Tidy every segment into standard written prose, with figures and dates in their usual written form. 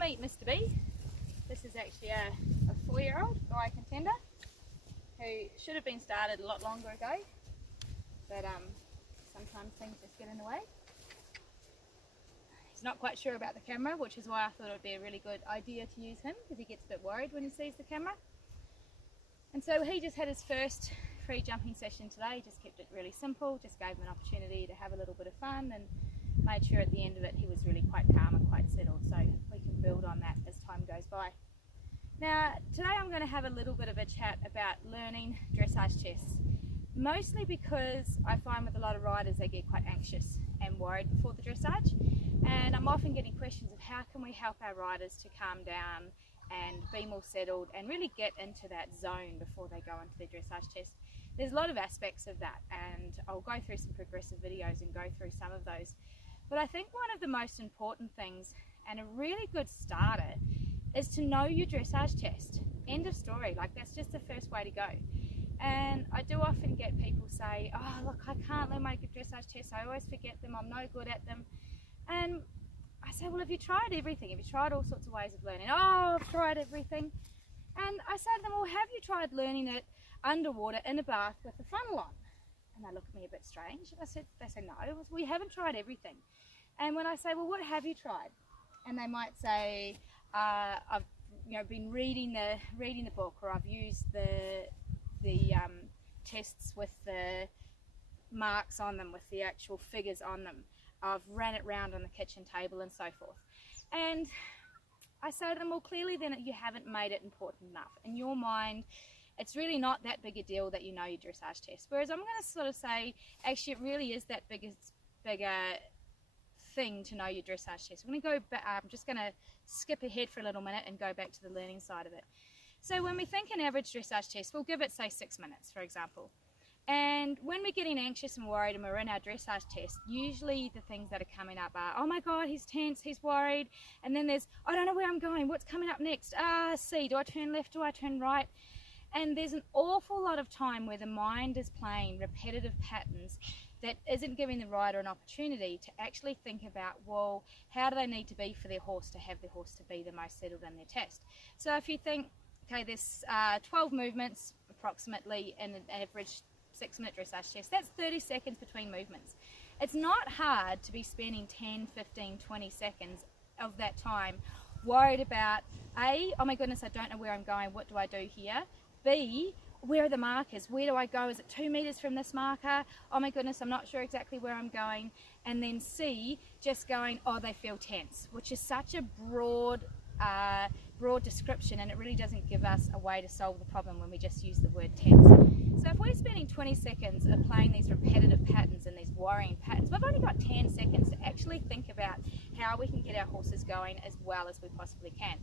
meet Mr. B. This is actually a 4-year-old guy contender who should have been started a lot longer ago, but sometimes things just get in the way. He's not quite sure about the camera, which is why I thought it would be a really good idea to use him, because he gets a bit worried when he sees the camera. And so he just had his first free jumping session today, just kept it really simple, just gave him an opportunity to have a little bit of fun, and made sure at the end of it he was really quite calm and quite settled, so we can build on that as time goes by. Now today I'm going to have a little bit of a chat about learning dressage tests, mostly because I find with a lot of riders they get quite anxious and worried before the dressage, and I'm often getting questions of how can we help our riders to calm down and be more settled and really get into that zone before they go into their dressage test. There's a lot of aspects of that, and I'll go through some progressive videos and go through some of those. But I think one of the most important things, and a really good starter, is to know your dressage test. End of story. Like, that's just the first way to go. And I do often get people say, oh look, I can't learn my dressage tests, I always forget them, I'm no good at them. And I say, well, have you tried everything? Have you tried all sorts of ways of learning? Oh, I've tried everything. And I say to them, well, have you tried learning it underwater in a bath with a funnel on? And they look at me a bit strange. They say no. I said, well, you haven't tried everything. And when I say, well, what have you tried? And they might say, I've been reading the book, or I've used the tests with the marks on them, with the actual figures on them. I've ran it round on the kitchen table and so forth. And I say to them, well, clearly then you haven't made it important enough. In your mind, it's really not that big a deal that you know your dressage test. Whereas I'm going to sort of say, actually, it really is that bigger thing to know your dressage test. I'm just going to skip ahead for a little minute and go back to the learning side of it. So when we think an average dressage test, we'll give it, say, 6 minutes, for example. And when we're getting anxious and worried and we're in our dressage test, usually the things that are coming up are, oh my God, he's tense, he's worried. And then there's, I don't know where I'm going, what's coming up next? C, do I turn left, do I turn right? And there's an awful lot of time where the mind is playing repetitive patterns that isn't giving the rider an opportunity to actually think about, well, how do they need to be for their horse to have their horse to be the most settled in their test? So if you think, okay, there's 12 movements approximately in an average 6-minute dressage test, that's 30 seconds between movements. It's not hard to be spending 10, 15, 20 seconds of that time worried about A, oh my goodness, I don't know where I'm going, what do I do here? B, where are the markers? Where do I go? Is it 2 meters from this marker? Oh my goodness, I'm not sure exactly where I'm going. And then C, just going, oh, they feel tense, which is such a broad description, and it really doesn't give us a way to solve the problem when we just use the word tense. So if we're spending 20 seconds of playing these repetitive patterns and these worrying patterns, we've only got 10 seconds to actually think about how we can get our horses going as well as we possibly can.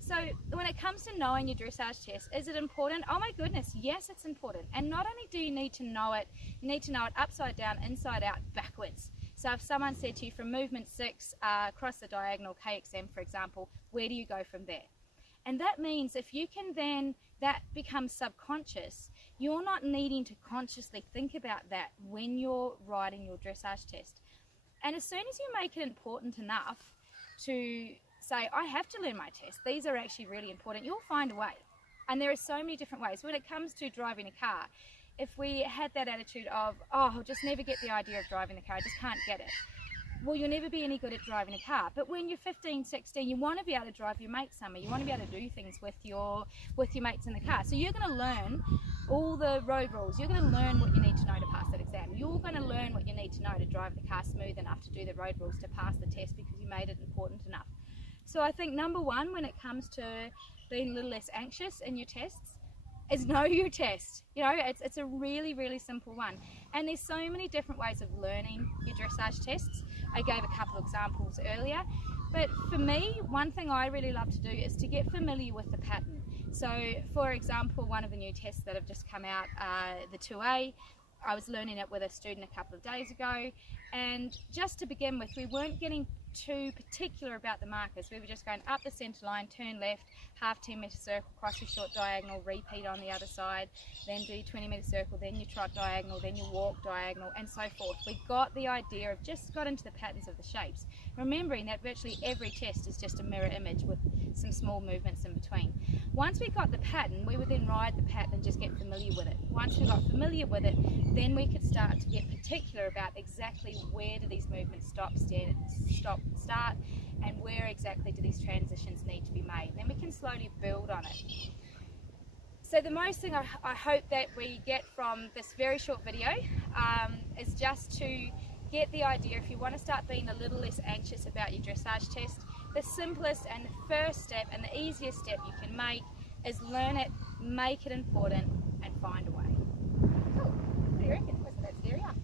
So when it comes to knowing your dressage test, is it important? Oh my goodness, yes, it's important. And not only do you need to know it, you need to know it upside down, inside out, backwards. So if someone said to you from movement 6 across the diagonal KXM, for example, where do you go from there? And that means if you can then, that becomes subconscious, you're not needing to consciously think about that when you're writing your dressage test. And as soon as you make it important enough to say, I have to learn my test, these are actually really important, you'll find a way. And there are so many different ways. When it comes to driving a car, if we had that attitude of, oh, I'll just never get the idea of driving the car, I just can't get it. Well, you'll never be any good at driving a car. But when you're 15, 16, you want to be able to drive your mates somewhere. You want to be able to do things with your mates in the car. So you're going to learn all the road rules. You're going to learn what you need to know to pass that exam. You're going to learn what you need to know to drive the car smooth enough to do the road rules to pass the test, because you made it important enough. So I think number one, when it comes to being a little less anxious in your tests, is know your test. You know, it's a really, really simple one. And there's so many different ways of learning your dressage tests. I gave a couple of examples earlier. But for me, one thing I really love to do is to get familiar with the pattern. So for example, one of the new tests that have just come out, the 2A, I was learning it with a student a couple of days ago. And just to begin with, we weren't getting too particular about the markers. We were just going up the centre line, turn left, half 10-metre circle, cross your short diagonal, repeat on the other side, then do 20-metre circle, then you trot diagonal, then you walk diagonal, and so forth. We got the idea of just got into the patterns of the shapes, remembering that virtually every test is just a mirror image with some small movements in between. Once we got the pattern, we would then ride the pattern and just get familiar with it. Once we got familiar with it, then we could start to get particular about exactly where do these movements start, and where exactly do these transitions need to be made. Then we can slowly build on it. So the most thing I hope that we get from this very short video is just to get the idea, if you want to start being a little less anxious about your dressage test, the simplest and the first step and the easiest step you can make is learn it, make it important, and find a way. Cool. What do you reckon? That's there we are.